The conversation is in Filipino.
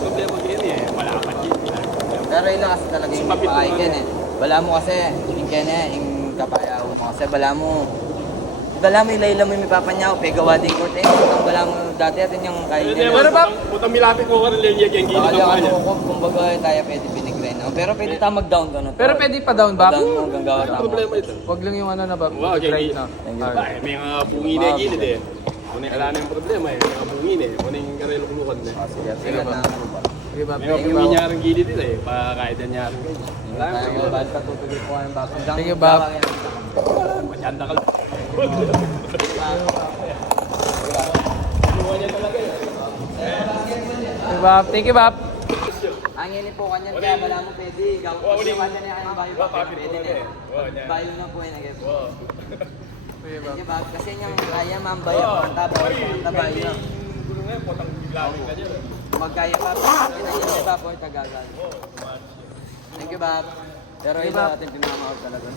problema ganyan eh. Wala ka pa dito. Pero yun lang kasi talaga yung pakain eh. Wala mo kasi, yung kene, yung kapayaw mo kasi bala mo ilay mo yung papanyaw, pegawa din ko tayo. Bala mo dati atin yung kain kene. Pero ba? Putang milapit mo ka rin linya yung gilid ng Baka kanya. mo, kumbaga tayo pwede pinigray na. Pero pwede tayo mag-down ka no? Pero pwede pa down ba? Down mo hanggang gawa Ano tama. problema ito? Wag lang yung ano na ba? Wow, Right na. Ba, may mga bungi na yung gilid eh. Wala na yung problema eh. May mga bungi na eh. Wala yung karelok-lukan eh. Sige, sige na. Okay ba? May mga bungi niya rin gilid dito eh. Pakakaitan niya rin. Wala Tayo mo. bad ka tutuloy ko ang baso. Sige, Bob. Masyanda ka lang. Okay, Bob. Thank you, Bob. Ang ini po kanya kaya bala mo pwede. Gawin ko kanya niya ang bayo pa pwede na. Bayo na po yan agad. Okay, Bob. Sige ba? Kasi niyang kaya mambayo ang tabayo. Magkaya pa. Pinagyan pa po tagagal. Thank you, Bob. Pero ito natin pinamahal talaga.